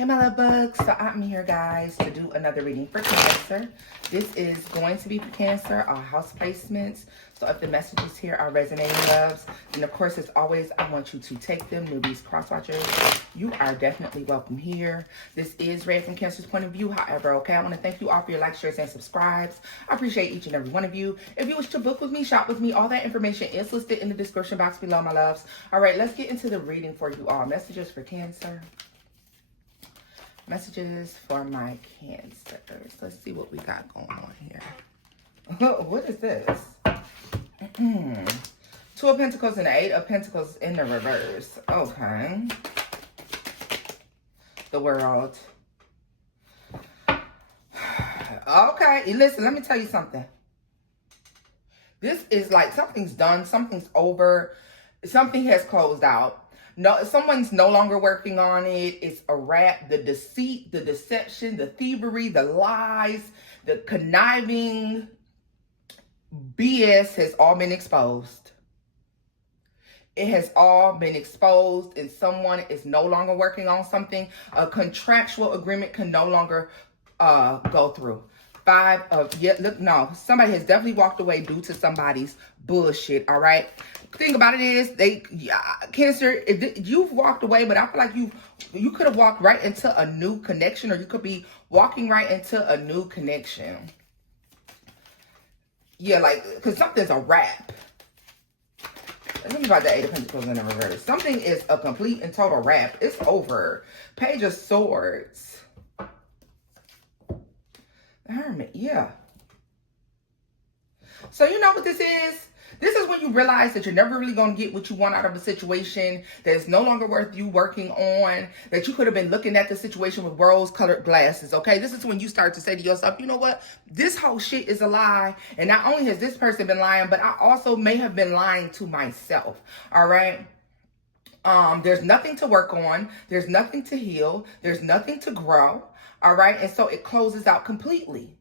Hey my love bugs, so I'm here guys to do another reading for Cancer. This is going to be for Cancer, our house placements. So if the messages here are resonating, loves, then of course as always, I want you to take them. Newbies, cross watchers, you are definitely welcome here. This is read from Cancer's point of view, however, okay? I want to thank you all for your likes, shares, and subscribes. I appreciate each and every one of you. If you wish to book with me, shop with me, all that information is listed in the description box below, my loves. All right, let's get into the reading for you all. Messages for Cancer. Messages for my Cancers. Let's see what we got going on here. What is this? Two of Pentacles and the Eight of Pentacles in the reverse. Okay. The World. Okay, listen, let me tell you something. This is like something's done, something's over, something has closed out. No, someone's no longer working on it. It's a wrap. The deceit, the deception, the thievery, the lies, the conniving BS has all been exposed. It has all been exposed, and someone is no longer working on something. A contractual agreement can no longer go through. Five of, yeah, look, no, somebody has definitely walked away due to somebody's bullshit, all right? Thing about it is, Cancer, you've walked away, but I feel like you could have walked right into a new connection, or you could be walking right into a new connection. Yeah, like, because something's a wrap. Let me about the Eight of Pentacles in the reverse. Something is a complete and total wrap. It's over. Page of Swords. The Hermit, yeah. So you know what this is? This is when you realize that you're never really going to get what you want out of a situation, that it's no longer worth you working on, that you could have been looking at the situation with rose-colored glasses, okay? This is when you start to say to yourself, you know what? This whole shit is a lie, and not only has this person been lying, but I also may have been lying to myself, all right? There's nothing to work on. There's nothing to heal. There's nothing to grow, all right? And so it closes out completely.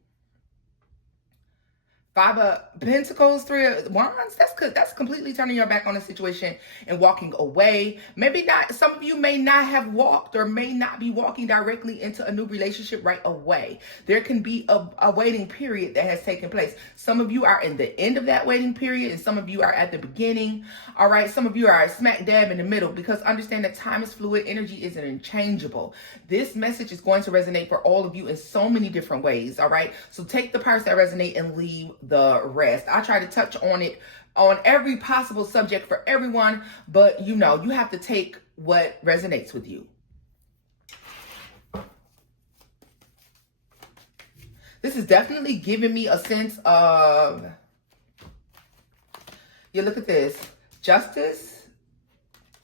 Five of Pentacles, Three of Wands, that's completely turning your back on the situation and walking away. Maybe not, some of you may not have walked or may not be walking directly into a new relationship right away. There can be a waiting period that has taken place. Some of you are in the end of that waiting period, and some of you are at the beginning. All right, some of you are smack dab in the middle, because understand that time is fluid, energy isn't unchangeable. This message is going to resonate for all of you in so many different ways, all right? So take the parts that resonate and leave the rest. I try to touch on it on every possible subject for everyone, but you know, you have to take what resonates with you. This is definitely giving me a sense of, yeah, look at this. Justice,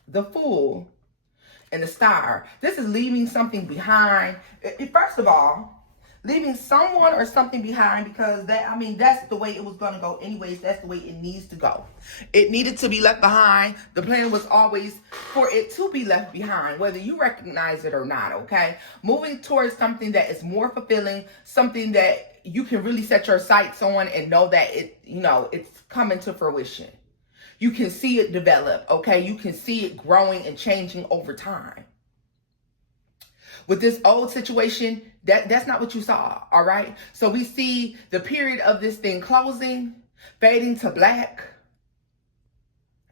the Fool, and the Star. This is leaving something behind. First of all, leaving someone or something behind, because that's the way it was going to go anyways. That's the way it needs to go. It needed to be left behind. The plan was always for it to be left behind, whether you recognize it or not, okay? Moving towards something that is more fulfilling, something that you can really set your sights on and know that it's coming to fruition. You can see it develop, okay? You can see it growing and changing over time. With this old situation, that's not what you saw, all right? So we see the period of this thing closing, fading to black,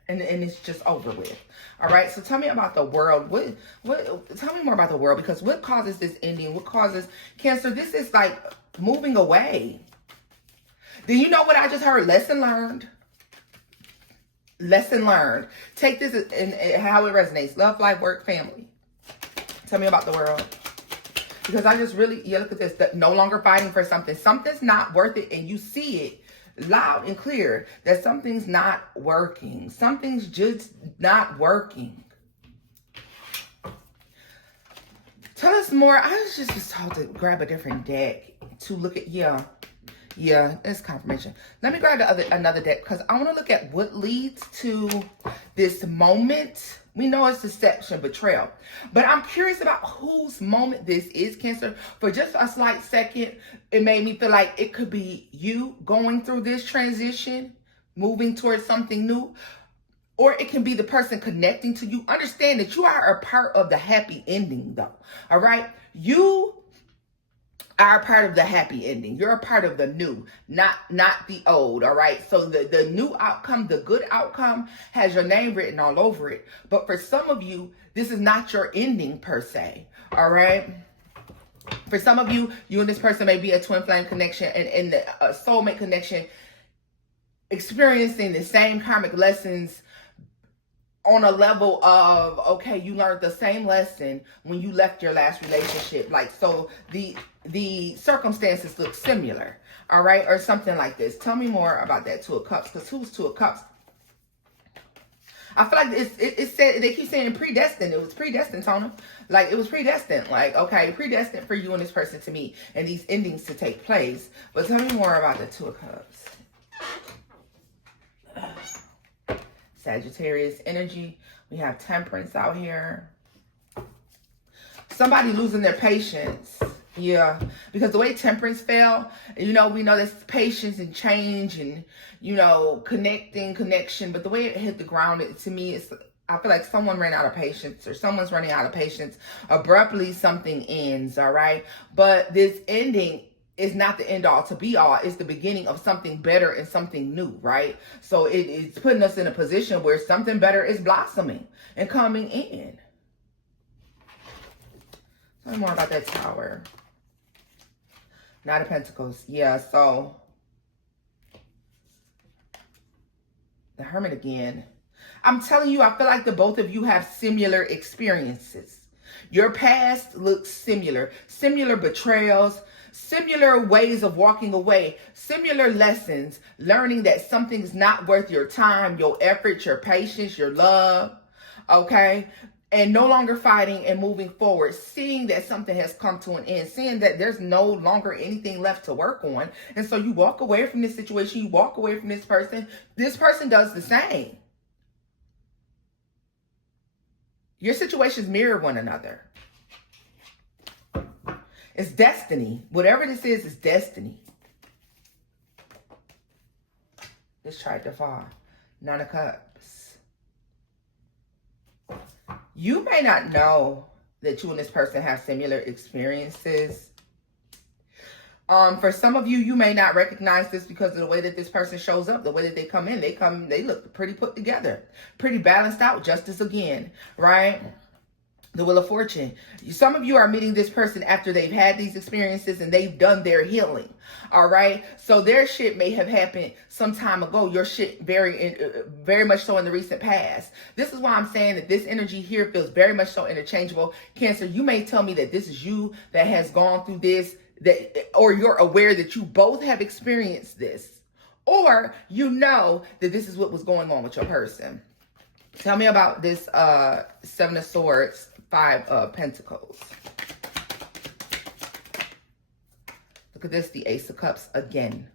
and it's just over with, all right? So tell me about the World. Tell me more about the World, because what causes this ending? What causes Cancer? This is like moving away. Then you know what I just heard? Lesson learned. Lesson learned. Take this and how it resonates. Love, life, work, family. Tell me about the World. Because I just really, yeah, look at this. No longer fighting for something. Something's not worth it, and you see it loud and clear that something's not working. Something's just not working. Tell us more. I was just told to grab a different deck to look at, yeah, it's confirmation. Let me grab another deck, because I want to look at what leads to this moment. We know it's deception, betrayal. But I'm curious about whose moment this is, Cancer. For just a slight second, it made me feel like it could be you going through this transition, moving towards something new. or it can be the person connecting to you. Understand that you are a part of the happy ending, though. All right? You are a part of the happy ending. You're a part of the new, not the old. All right? So the new outcome, the good outcome, has your name written all over it. But for some of you, this is not your ending per se. All right? For some of you, you and this person may be a twin flame connection and a soulmate connection, experiencing the same karmic lessons on a level of, okay, you learned the same lesson when you left your last relationship. Like, so the circumstances look similar, all right? Or something like this. Tell me more about that Two of Cups, because who's Two of Cups? I feel like it said, they keep saying predestined. It was predestined, Tona. Like, it was predestined. Like, okay, predestined for you and this person to meet and these endings to take place. But tell me more about the Two of Cups. Sagittarius energy. We have Temperance out here. Somebody losing their patience. Yeah, because the way Temperance fell, we know there's patience and change and, connection. But the way it hit the ground, to me, I feel like someone ran out of patience, or someone's running out of patience. Abruptly, something ends, all right? But this ending is not the end all to be all. It's the beginning of something better and something new, right? So it's putting us in a position where something better is blossoming and coming in. Tell me more about that Tower. Knight of Pentacles. Yeah, so the Hermit again. I'm telling you, I feel like the both of you have similar experiences. Your past looks similar. Similar betrayals, similar ways of walking away, similar lessons, learning that something's not worth your time, your effort, your patience, your love, okay? And no longer fighting and moving forward, seeing that something has come to an end, seeing that there's no longer anything left to work on. And so you walk away from this situation, you walk away from this person. This person does the same. Your situations mirror one another. It's destiny. Whatever this is destiny. This tried to fall. Nine of Cups. You may not know that you and this person have similar experiences. For some of you, you may not recognize this because of the way that this person shows up, the way that they come in. They look pretty put together, pretty balanced out. Justice again, right? The Wheel of Fortune. Some of you are meeting this person after they've had these experiences and they've done their healing. All right. So their shit may have happened some time ago. Your shit very much so in the recent past. This is why I'm saying that this energy here feels very much so interchangeable. Cancer, you may tell me that this is you that has gone through this, or you're aware that you both have experienced this, or you know that this is what was going on with your person. Tell me about this Seven of Swords, Five of Pentacles. Look at this, the Ace of Cups again.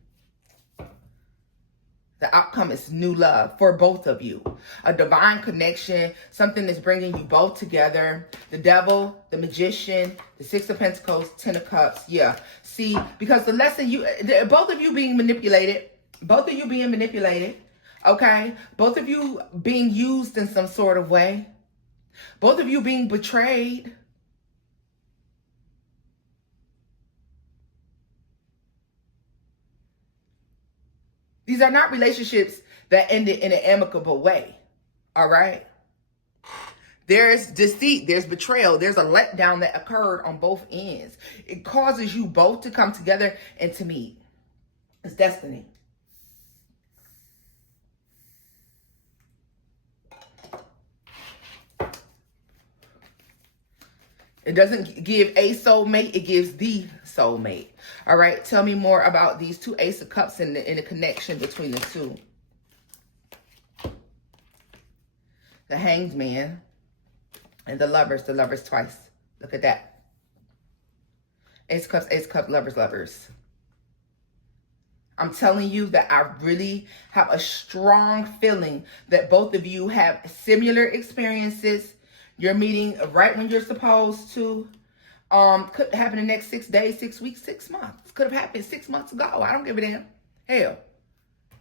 The outcome is new love for both of you. A divine connection, something that's bringing you both together. The Devil, the Magician, the Six of Pentacles, Ten of Cups. Yeah. See, because the lesson both of you being manipulated. Both of you being manipulated. Okay? Both of you being used in some sort of way. Both of you being betrayed. These are not relationships that ended in an amicable way. All right? There's deceit, there's betrayal, there's a letdown that occurred on both ends. It causes you both to come together and to meet. It's destiny. It doesn't give a soulmate, it gives the soulmate. All right, tell me more about these two Ace of Cups and the connection between the two. The Hanged Man and the Lovers twice. Look at that. Ace of Cups, Lovers. I'm telling you that I really have a strong feeling that both of you have similar experiences. You're meeting right when you're supposed to. Could happen in the next 6 days, 6 weeks, 6 months. Could have happened 6 months ago. I don't give a damn. Hell.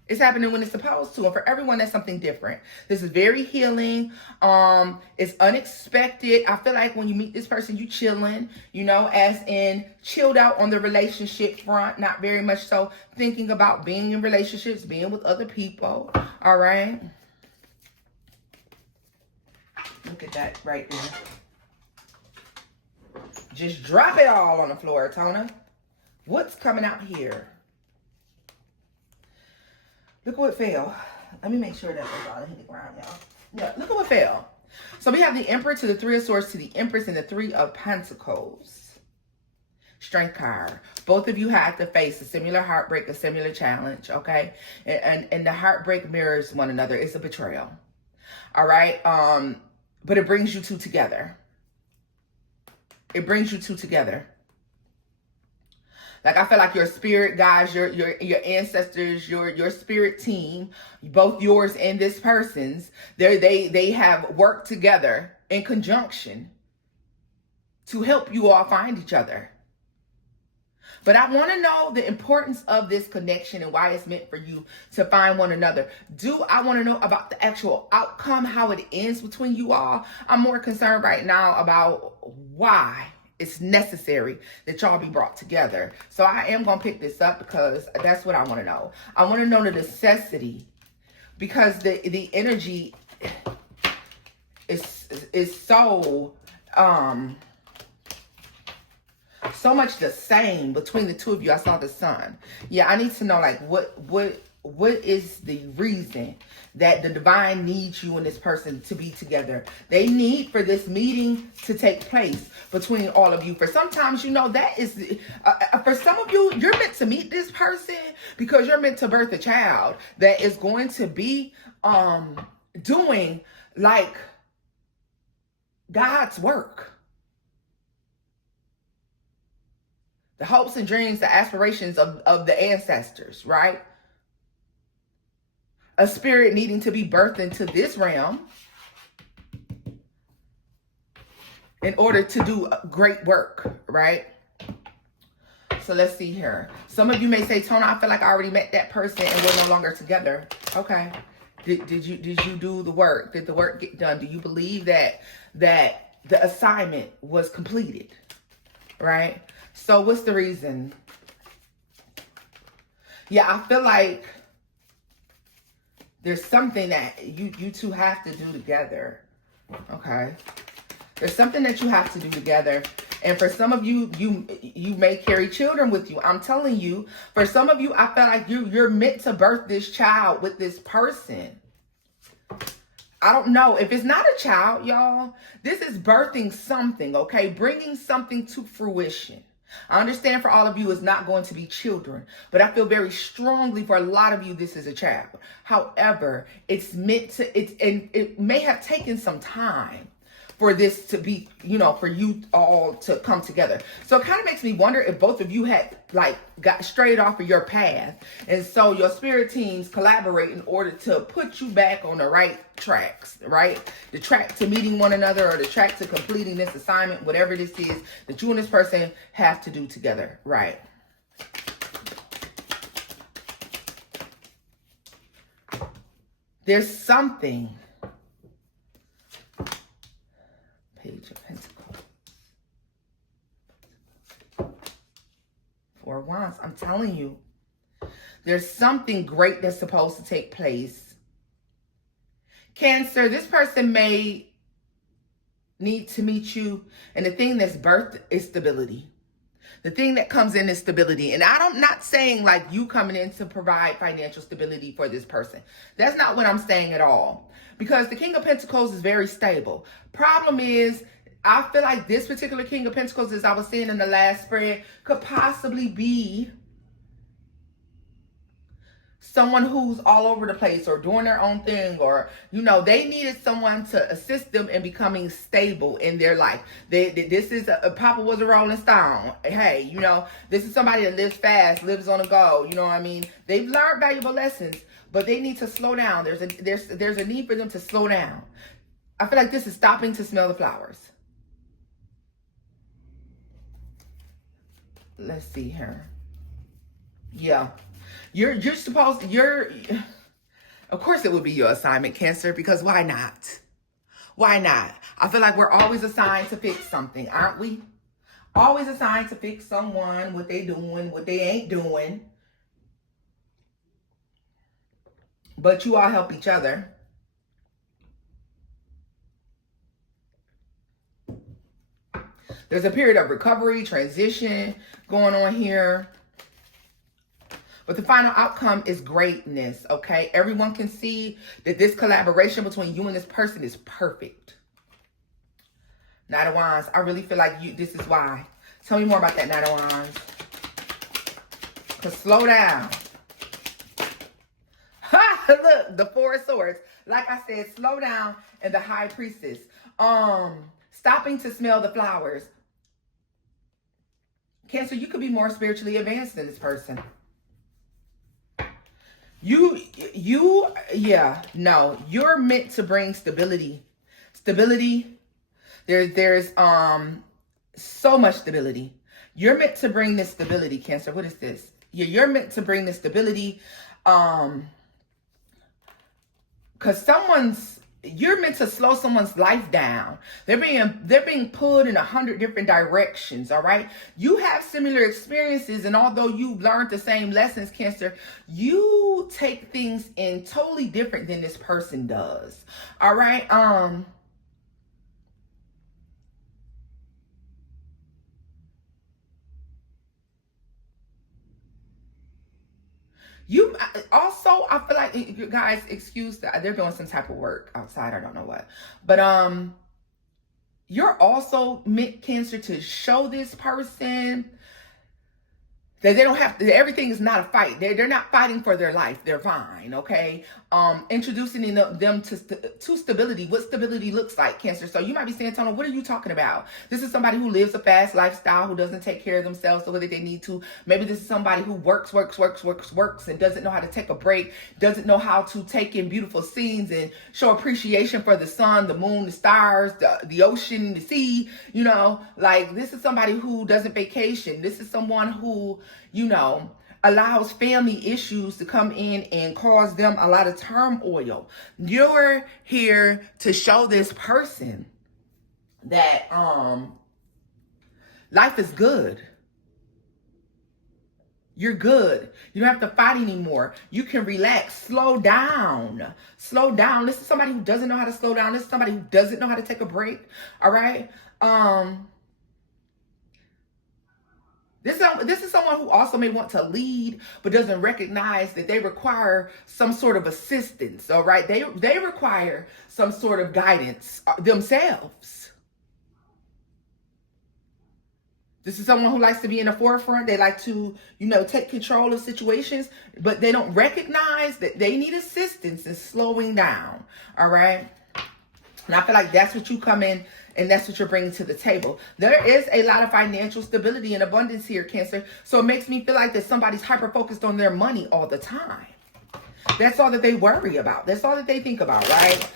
It's happening when it's supposed to. And for everyone, that's something different. This is very healing. It's unexpected. I feel like when you meet this person, you chilling, you know, as in chilled out on the relationship front, not very much so thinking about being in relationships, being with other people. All right. Look at that right there. Just drop it all on the floor, Tona. What's coming out here? Look what fell. Let me make sure that was all hit the ground, y'all. Yeah, look at what fell. So we have the Emperor to the Three of Swords to the Empress and the Three of Pentacles. Strength card. Both of you had to face a similar heartbreak, a similar challenge, okay? And the heartbreak mirrors one another. It's a betrayal. All right? But it brings you two together. It brings you two together. Like, I feel like your spirit guys, your ancestors, your spirit team, both yours and this person's, they have worked together in conjunction to help you all find each other. But I want to know the importance of this connection and why it's meant for you to find one another. I want to know about the actual outcome, how it ends between you all. I'm more concerned right now about why it's necessary that y'all be brought together. So I am going to pick this up because that's what I want to know. I want to know the necessity, because the energy is so so much the same between the two of you. I saw the sun. Yeah, I need to know, like, what is the reason that the divine needs you and this person to be together? They need for this meeting to take place between all of you. For sometimes, you know, that is, for some of you, you're meant to meet this person because you're meant to birth a child that is going to be doing, like, God's work. The hopes and dreams, the aspirations of the ancestors, right? A spirit needing to be birthed into this realm in order to do great work, right? So let's see here. Some of you may say, Tona, I feel like I already met that person and we're no longer together. Okay. Did you do the work? Did the work get done? Do you believe that the assignment was completed? Right? So what's the reason? Yeah, I feel like there's something that you two have to do together. Okay. There's something that you have to do together. And for some of you, you may carry children with you. I'm telling you, for some of you, I feel like you're meant to birth this child with this person. I don't know. If it's not a child, y'all, this is birthing something, okay? Bringing something to fruition. I understand for all of you it's not going to be children, but I feel very strongly for a lot of you this is a child. However, it's meant to, and it may have taken some time for this to be, you know, for you all to come together. So it kind of makes me wonder if both of you had, like, got straight off of your path. And so your spirit teams collaborate in order to put you back on the right tracks, right? The track to meeting one another, or the track to completing this assignment, whatever this is that you and this person have to do together, right? There's something. Page of Pentacles. Four of Wands. I'm telling you, there's something great that's supposed to take place. Cancer, this person may need to meet you, and the thing that's birthed is stability. The thing that comes in is stability. And I'm not saying like you coming in to provide financial stability for this person. That's not what I'm saying at all. Because the King of Pentacles is very stable. Problem is, I feel like this particular King of Pentacles, as I was saying in the last spread, could possibly be someone who's all over the place or doing their own thing, or, you know, they needed someone to assist them in becoming stable in their life. This is Papa was a Rolling Stone. Hey, you know, this is somebody that lives fast, lives on the go. You know what I mean? They've learned valuable lessons, but they need to slow down. There's a need for them to slow down. I feel like this is stopping to smell the flowers. Let's see here. Yeah. You're supposed of course it would be your assignment, Cancer, because why not? Why not? I feel like we're always assigned to fix something, aren't we? Always assigned to fix someone, what they doing, what they ain't doing. But you all help each other. There's a period of recovery, transition going on here. But the final outcome is greatness, okay? Everyone can see that this collaboration between you and this person is perfect. Knight of Wands, I really feel like this is why. Tell me more about that Knight of Wands. Because slow down. Ha! Look, the Four of Swords. Like I said, slow down. And the High Priestess. Stopping to smell the flowers. Cancer, you could be more spiritually advanced than this person. You're meant to bring stability. There's so much stability. You're meant to bring this stability, Cancer. What is this? You're meant to bring this stability, because you're meant to slow someone's life down. They're being pulled in 100 different directions, all right? You have similar experiences, and although you learned the same lessons, Cancer, you take things in totally different than this person does, all right? You also, I feel like, you guys, excuse that they're doing some type of work outside. I don't know what, but you're also meant, Cancer, to show this person that they don't have to, everything is not a fight. They're not fighting for their life. They're fine, okay? Introducing them to stability, what stability looks like, Cancer. So you might be saying, Tona, what are you talking about? This is somebody who lives a fast lifestyle, who doesn't take care of themselves the way that they need to. Maybe this is somebody who works, and doesn't know how to take a break, doesn't know how to take in beautiful scenes and show appreciation for the sun, the moon, the stars, the ocean, the sea, you know? Like, this is somebody who doesn't vacation. This is someone who, you know, allows family issues to come in and cause them a lot of turmoil. You're here to show this person that life is good. You're good. You don't have to fight anymore. You can relax. Slow down. Slow down. This is somebody who doesn't know how to slow down. This is somebody who doesn't know how to take a break. All right? This is someone who also may want to lead, but doesn't recognize that they require some sort of assistance, all right? They require some sort of guidance themselves. This is someone who likes to be in the forefront. They like to, you know, take control of situations, but they don't recognize that they need assistance in slowing down, all right? And I feel like that's what you come in and that's what you're bringing to the table. There is a lot of financial stability and abundance here, Cancer. So it makes me feel like that somebody's hyper-focused on their money all the time. That's all that they worry about. That's all that they think about, right?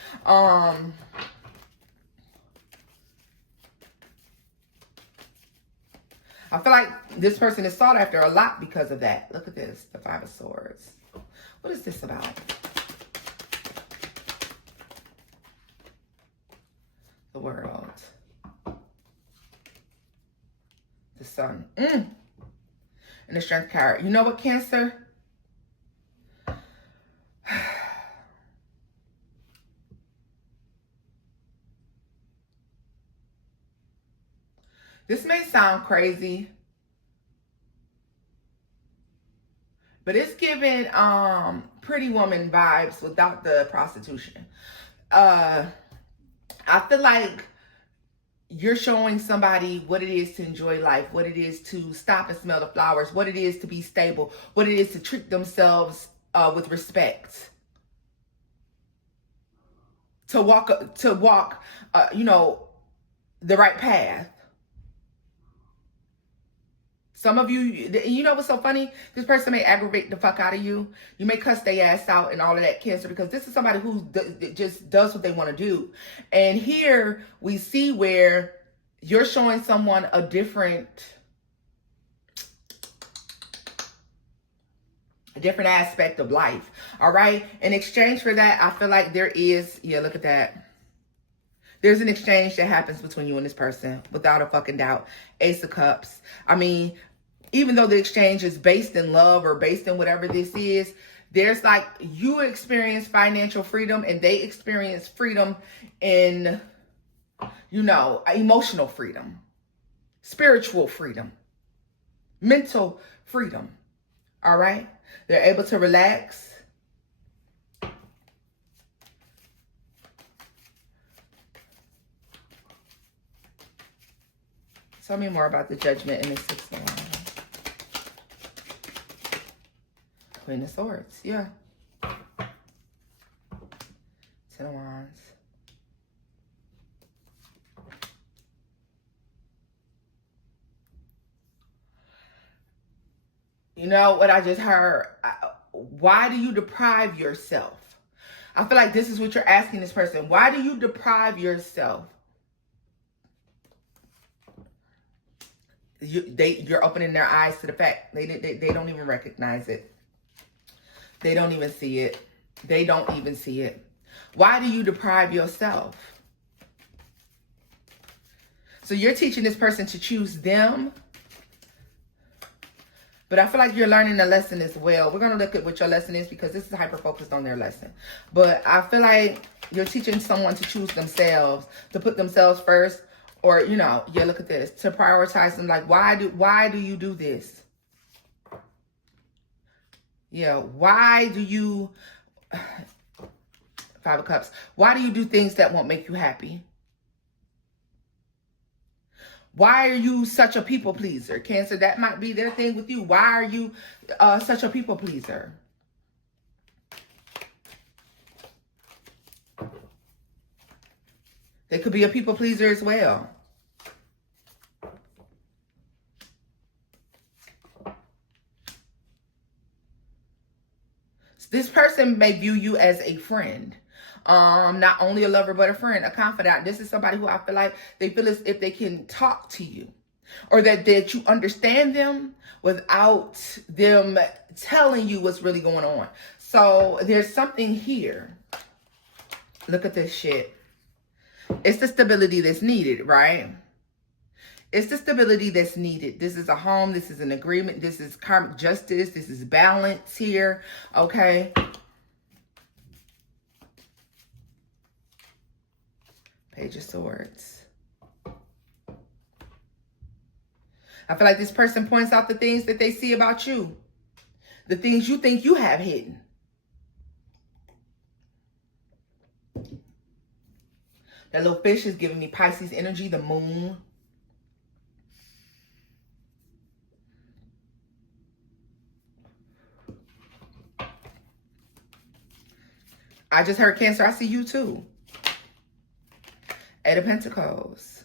I feel like this person is sought after a lot because of that. Look at this, the Five of Swords. What is this about? The World. The Sun. And the Strength card. You know what, Cancer? This may sound crazy, but it's giving Pretty Woman vibes without the prostitution. I feel like you're showing somebody what it is to enjoy life, what it is to stop and smell the flowers, what it is to be stable, what it is to treat themselves with respect, to walk, you know, the right path. Some of you know what's so funny? This person may aggravate the fuck out of you. You may cuss their ass out and all of that, Cancer, because this is somebody who just does what they want to do. And here we see where you're showing someone a different different aspect of life. All right. In exchange for that, I feel like there is, yeah, look at that. There's an exchange that happens between you and this person without a fucking doubt. Ace of Cups. I mean, even though the exchange is based in love or based in whatever this is, there's like, you experience financial freedom and they experience freedom in, you know, emotional freedom, spiritual freedom, mental freedom. All right. They're able to relax. Tell me more about the Judgment and the Six of Wands. Queen of Swords, yeah. Ten of Wands. You know what I just heard? Why do you deprive yourself? I feel like this is what you're asking this person. Why do you deprive yourself? You're opening their eyes to the fact they don't even recognize it. They don't even see it. They don't even see it. Why do you deprive yourself? So you're teaching this person to choose them. But I feel like you're learning a lesson as well. We're going to look at what your lesson is because this is hyper-focused on their lesson. But I feel like you're teaching someone to choose themselves, to put themselves first. Or, you know, yeah, look at this. To prioritize them. Like, why do you do this? Yeah, why do you... Five of Cups. Why do you do things that won't make you happy? Why are you such a people pleaser? Cancer, that might be their thing with you. Why are you such a people pleaser? They could be a people pleaser as well. This person may view you as a friend. Not only a lover, but a friend, a confidant. This is somebody who I feel like they feel as if they can talk to you. Or that you understand them without them telling you what's really going on. So there's something here. Look at this shit. It's the stability that's needed, right? It's the stability that's needed. This is a home. This is an agreement. This is karmic justice. This is balance here. Okay. Page of Swords. I feel like this person points out the things that they see about you. The things you think you have hidden. That little fish is giving me Pisces energy, the moon. I just heard Cancer, I see you too. Eight of Pentacles.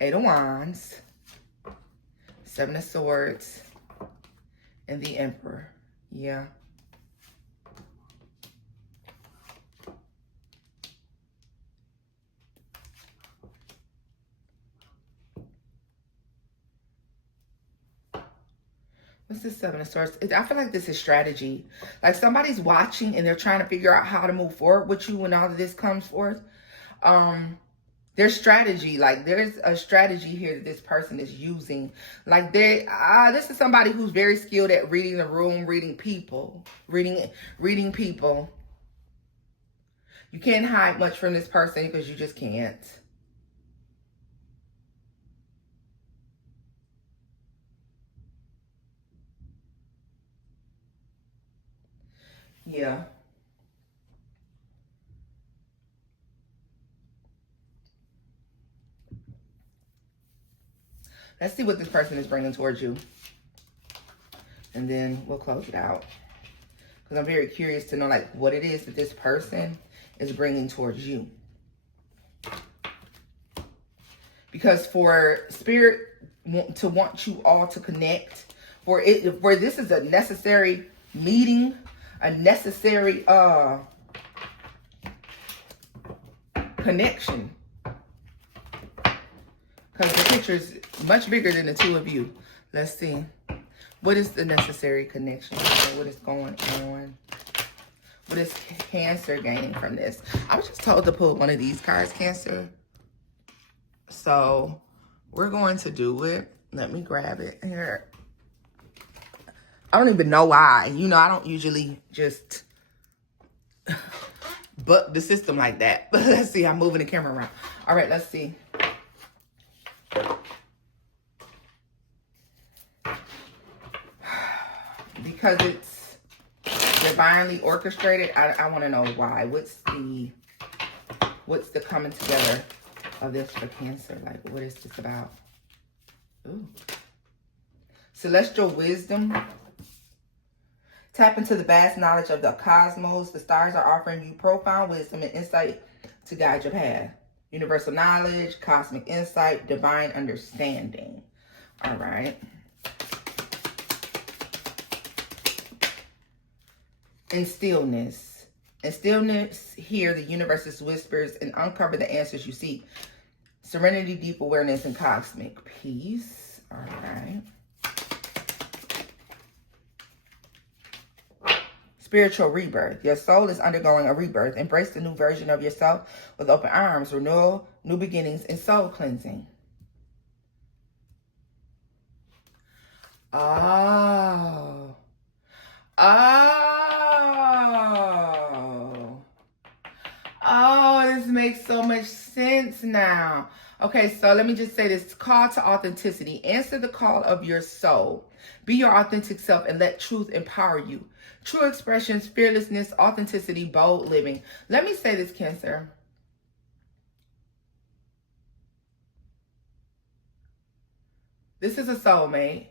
Eight of Wands. Seven of Swords. And the Emperor. Yeah. What's this Seven of Swords? I feel like this is strategy. Like somebody's watching and they're trying to figure out how to move forward with you when all of this comes forth. There's strategy. Like there's a strategy here that this person is using. Like this is somebody who's very skilled at reading the room, reading people, reading people. You can't hide much from this person because you just can't. Yeah. Let's see what this person is bringing towards you. And then we'll close it out. Because I'm very curious to know like what it is that this person is bringing towards you. Because for Spirit to want you all to connect, for this is a necessary meeting, a necessary connection. Because the picture is much bigger than the two of you. Let's see. What is the necessary connection? What is going on? What is Cancer gaining from this? I was just told to pull one of these cards, Cancer. So we're going to do it. Let me grab it here. I don't even know why. You know, I don't usually just buck the system like that. But let's see. I'm moving the camera around. All right, let's see. Because it's divinely orchestrated, I want to know why. What's the coming together of this for Cancer? Like, what is this about? Ooh. Celestial wisdom. Tap into the vast knowledge of the cosmos. The stars are offering you profound wisdom and insight to guide your path. Universal knowledge, cosmic insight, divine understanding. All right. In stillness. In stillness, hear the universe's whispers and uncover the answers you seek. Serenity, deep awareness, and cosmic peace. All right. Spiritual rebirth. Your soul is undergoing a rebirth. Embrace the new version of yourself with open arms, renewal, new beginnings, and soul cleansing. Oh. Oh, this makes so much sense now. Okay, so let me just say this. Call to authenticity. Answer the call of your soul. Be your authentic self and let truth empower you. True expressions, fearlessness, authenticity, bold living. Let me say this, Cancer. This is a soulmate.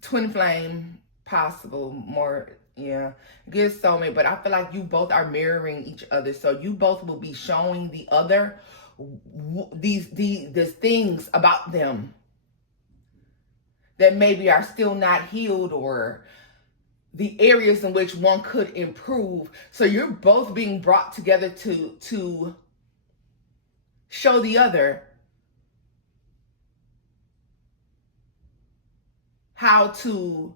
Twin flame, possible, more, yeah, good soulmate. But I feel like you both are mirroring each other. So you both will be showing the other these things about them that maybe are still not healed, or the areas in which one could improve. So you're both being brought together to show the other how to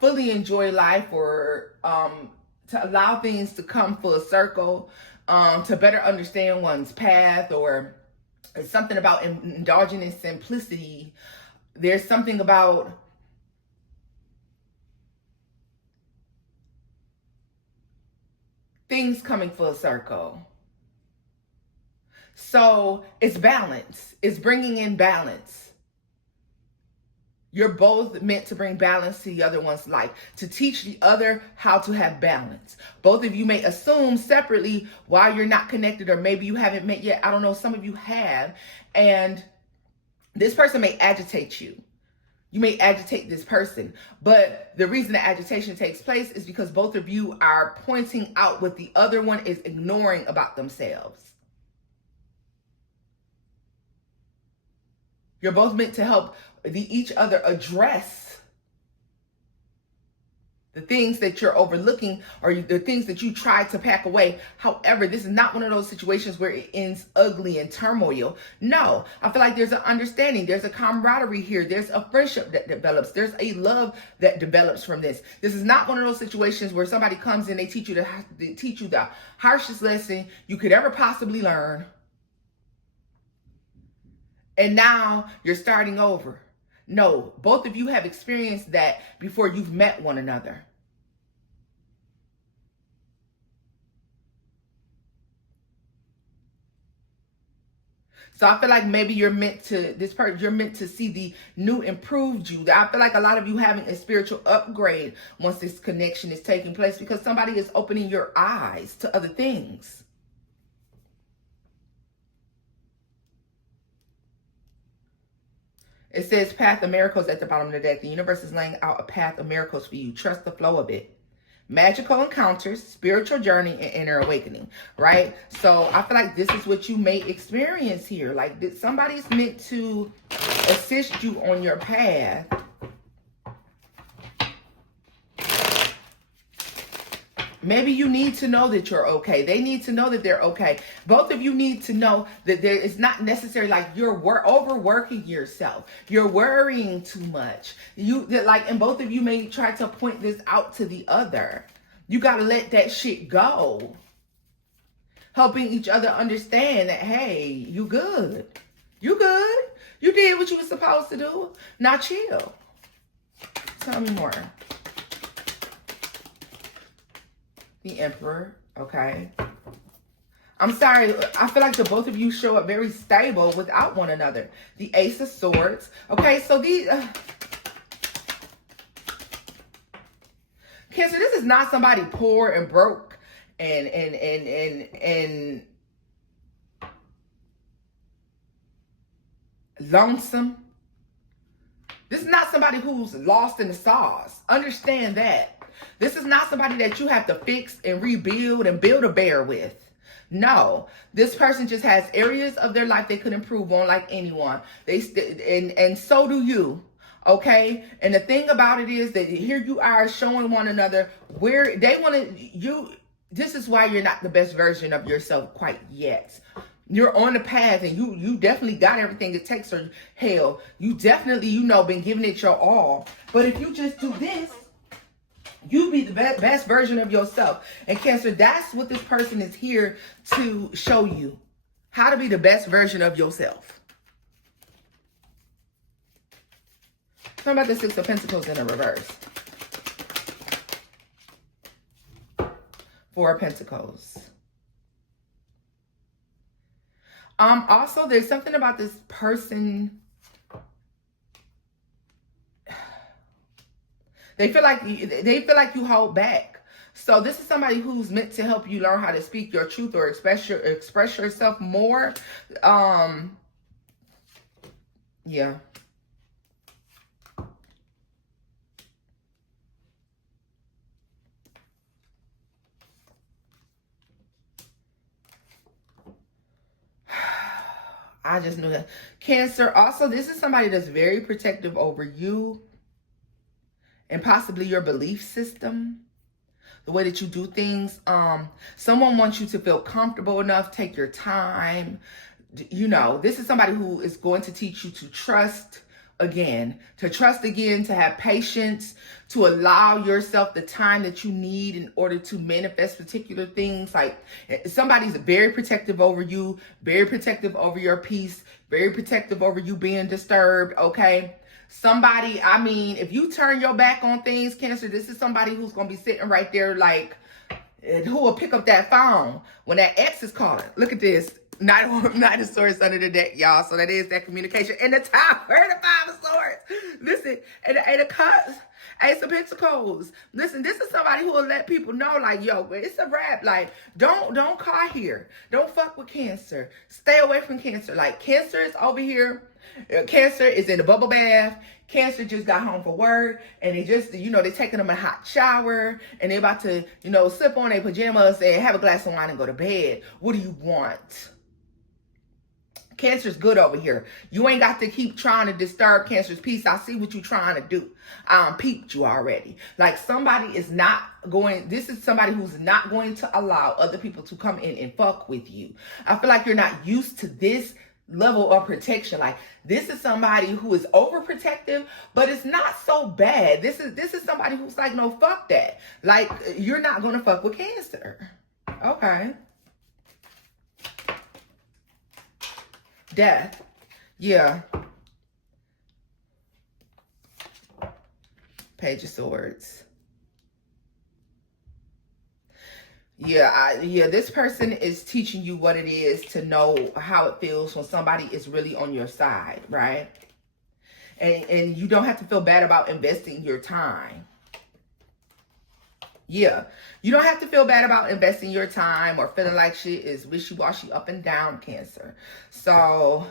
fully enjoy life, or to allow things to come full circle, to better understand one's path, or it's something about endogenous simplicity. There's something about things coming full circle. So it's balance. It's bringing in balance. You're both meant to bring balance to the other one's life, to teach the other how to have balance. Both of you may assume separately why you're not connected, or maybe you haven't met yet. I don't know. Some of you have. And this person may agitate you. You may agitate this person. But the reason the agitation takes place is because both of you are pointing out what the other one is ignoring about themselves. You're both meant to help each other address the things that you're overlooking, or the things that you try to pack away. However, this is not one of those situations where it ends ugly and turmoil. No, I feel like there's an understanding. There's a camaraderie here. There's a friendship that develops. There's a love that develops from this. This is not one of those situations where somebody comes in, they teach you the harshest lesson you could ever possibly learn, and now you're starting over. No, both of you have experienced that before you've met one another. So I feel like maybe you're meant to see the new improved you. I feel like a lot of you having a spiritual upgrade once this connection is taking place, because somebody is opening your eyes to other things. It says path of miracles at the bottom of the deck. The universe is laying out a path of miracles for you. Trust the flow of it. Magical encounters, spiritual journey, and inner awakening, right? So I feel like this is what you may experience here. Like somebody's meant to assist you on your path. Maybe you need to know that you're okay. They need to know that they're okay. Both of you need to know that there is not necessarily like you're overworking yourself. You're worrying too much. And both of you may try to point this out to the other. You got to let that shit go. Helping each other understand that, hey, you good. You good. You did what you were supposed to do. Now chill. Tell me more. The Emperor, okay. I'm sorry, I feel like the both of you show up very stable without one another. The Ace of Swords, okay, so these... Cancer, this is not somebody poor and broke and lonesome. This is not somebody who's lost in the sauce. Understand that. This is not somebody that you have to fix and rebuild and build a bear with. No, this person just has areas of their life they could improve on like anyone. And so do you. Okay. And the thing about it is that here you are showing one another where they want to, this is why you're not the best version of yourself quite yet. You're on the path and you definitely got everything it takes, or hell, you definitely, been giving it your all. But if you just do this, you be the best version of yourself. And Cancer, that's what this person is here to show you. How to be the best version of yourself. Talk about the Six of Pentacles in a reverse. Four of Pentacles. Also, there's something about this person. They feel like you hold back. So this is somebody who's meant to help you learn how to speak your truth or express yourself more. Yeah. I just knew that. Cancer, also, this is somebody that's very protective over you and possibly your belief system, the way that you do things. Someone wants you to feel comfortable enough, take your time. This is somebody who is going to teach you to trust again, to have patience, to allow yourself the time that you need in order to manifest particular things. Like somebody's very protective over you, very protective over your peace, very protective over you being disturbed, okay? Somebody, if you turn your back on things, Cancer, this is somebody who's going to be sitting right there like, who will pick up that phone when that ex is calling. Look at this. Knight of Swords under the deck, y'all. So that is that communication. And the Tower, the Five of Swords. Listen, and the Eight of Cups, Ace of Pentacles. Listen, this is somebody who will let people know, like, yo, it's a wrap. Like, don't call here. Don't fuck with Cancer. Stay away from Cancer. Like, Cancer is over here. Cancer is in the bubble bath. Cancer just got home from work and they just, they taking them a hot shower and they about to, slip on their pajamas and have a glass of wine and go to bed. What do you want? Cancer's good over here. You ain't got to keep trying to disturb Cancer's peace. I see what you're trying to do. I peeped you already. Like somebody is not going, this is somebody who's not going to allow other people to come in and fuck with you. I feel like you're not used to this level of protection. Like this is somebody who is overprotective, but it's not so bad. This is somebody who's like, no, fuck that. Like you're not going to fuck with Cancer. Okay. Death. Yeah. Page of Swords. Yeah, this person is teaching you what it is to know how it feels when somebody is really on your side, right? And you don't have to feel bad about investing your time. Yeah, you don't have to feel bad about investing your time or feeling like shit is wishy-washy up and down, Cancer. So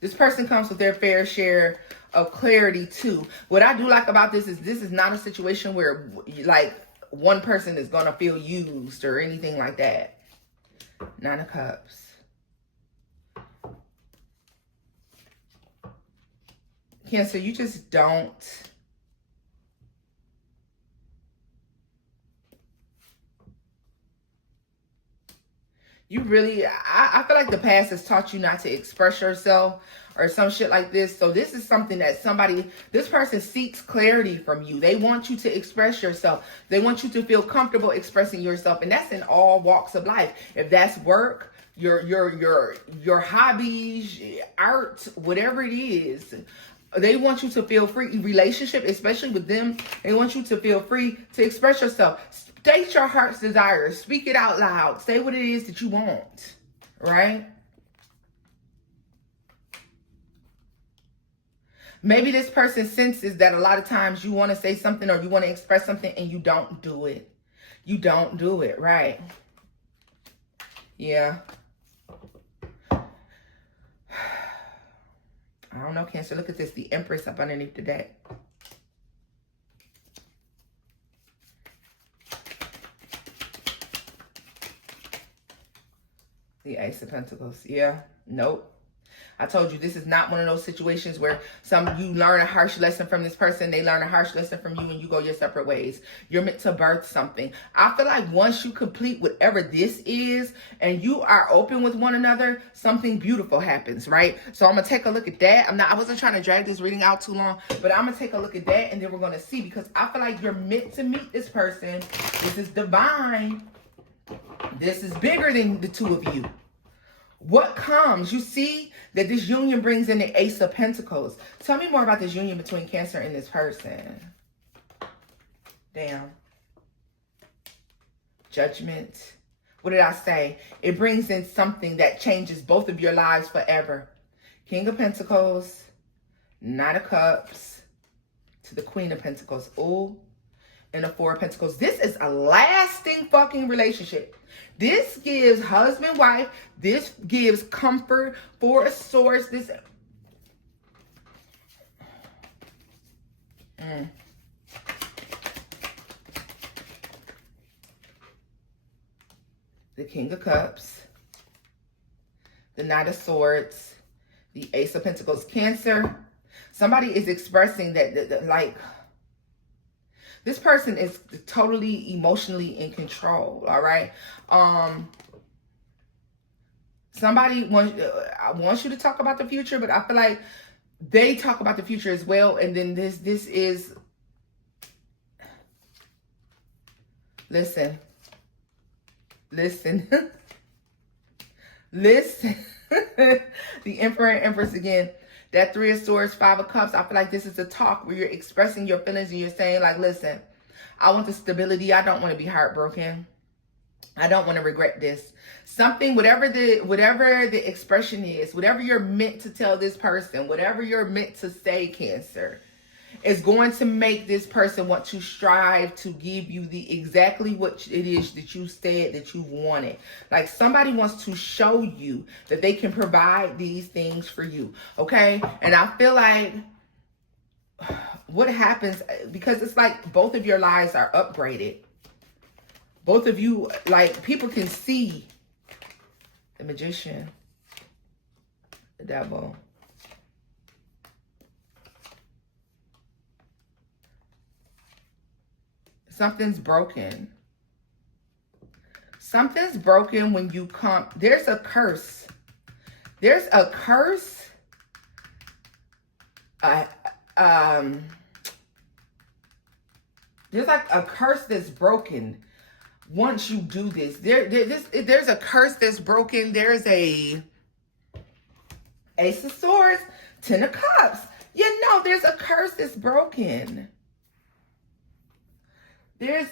this person comes with their fair share of clarity too. What I do like about this is not a situation where like one person is going to feel used or anything like that. Nine of Cups. Cancer, you just don't. You really, I feel like the past has taught you not to express yourself or some shit like this. So this is something that this person seeks clarity from you. They want you to express yourself. They want you to feel comfortable expressing yourself. And that's in all walks of life. If that's work, your hobbies, art, whatever it is, they want you to feel free. Relationship, especially with them, they want you to feel free to express yourself. State your heart's desire. Speak it out loud. Say what it is that you want, right? Maybe this person senses that a lot of times you want to say something or you want to express something and you don't do it. You don't do it, right? Yeah. I don't know, Cancer. Look at this. The Empress up underneath the deck. The Ace of Pentacles. Yeah. Nope. I told you this is not one of those situations where you learn a harsh lesson from this person, they learn a harsh lesson from you, and you go your separate ways. You're meant to birth something. I feel like once you complete whatever this is and you are open with one another, something beautiful happens, right? So I'm gonna take a look at that. I wasn't trying to drag this reading out too long, but I'm gonna take a look at that and then we're gonna see, because I feel like you're meant to meet this person. This is divine. This is bigger than the two of you. What comes? You see that this union brings in the Ace of Pentacles. Tell me more about this union between Cancer and this person. Damn. Judgment. What did I say? It brings in something that changes both of your lives forever. King of Pentacles, Knight of Cups, to the Queen of Pentacles. Ooh. And the Four of Pentacles. This is a lasting fucking relationship. This gives husband, wife. This gives comfort. Four of Swords. This. The King of Cups. The Knight of Swords. The Ace of Pentacles. Cancer. Somebody is expressing that like, this person is totally emotionally in control, all right? Somebody wants you to talk about the future, but I feel like they talk about the future as well. And then this is, listen, listen. The Emperor and Empress again. That Three of Swords, Five of Cups, I feel like this is a talk where you're expressing your feelings and you're saying like, listen, I want the stability. I don't want to be heartbroken. I don't want to regret this. Something, whatever the expression is, whatever you're meant to tell this person, whatever you're meant to say, Cancer, is going to make this person want to strive to give you exactly what it is that you said that you wanted. Like somebody wants to show you that they can provide these things for you, okay? And I feel like what happens, because it's like both of your lives are upgraded. Both of you, like, people can see the Magician, the Devil. Something's broken. Something's broken when you come. There's a curse. There's a curse. There's like a curse that's broken once you do this. There's a curse that's broken. There's a Ace of Swords, Ten of Cups. You know, there's a curse that's broken. There's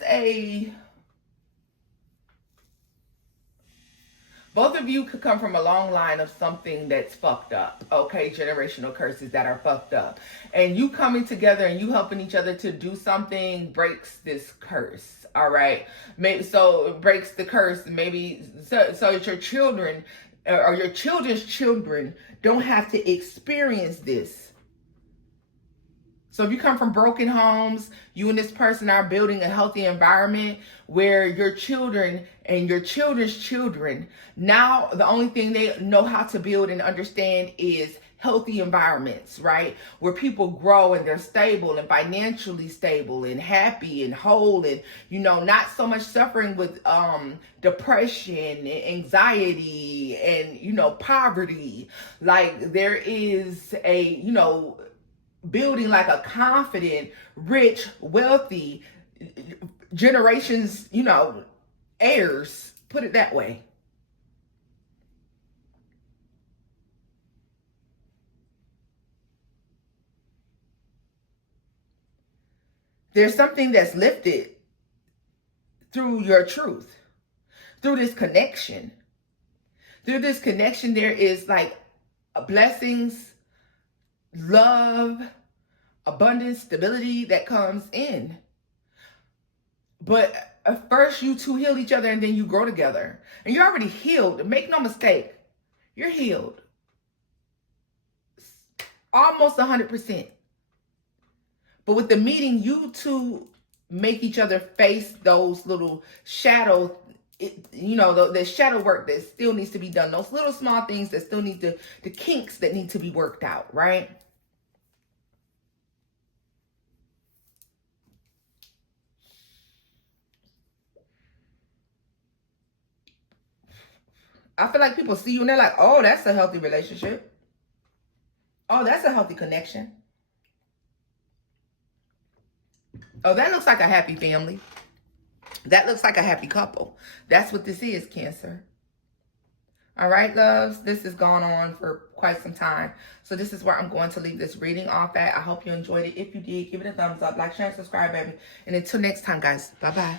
both of you could come from a long line of something that's fucked up, okay? Generational curses that are fucked up. And you coming together and you helping each other to do something breaks this curse, all right? Maybe so it breaks the curse, maybe so that your children or your children's children don't have to experience this. So if you come from broken homes, you and this person are building a healthy environment where your children and your children's children, now the only thing they know how to build and understand is healthy environments, right? Where people grow and they're stable and financially stable and happy and whole, and, you know, not so much suffering with depression and anxiety and, you know, poverty. Like, there is a, you know, building like a confident, rich, wealthy generations, you know, heirs, put it that way. There's something that's lifted through your truth, through this connection. Through this connection, there is like blessings, love, abundance, stability that comes in. But first you two heal each other and then you grow together. And you're already healed. Make no mistake. You're healed. Almost 100%. But with the meeting, you two make each other face those little shadow, you know, the shadow work that still needs to be done. Those little small things that still need to, the kinks that need to be worked out, right? I feel like people see you and they're like, oh, that's a healthy relationship. Oh, that's a healthy connection. Oh, that looks like a happy family. That looks like a happy couple. That's what this is, Cancer. All right, loves, this has gone on for quite some time. So this is where I'm going to leave this reading off at. I hope you enjoyed it. If you did, give it a thumbs up, like, share, and subscribe, baby. And until next time, guys, bye-bye.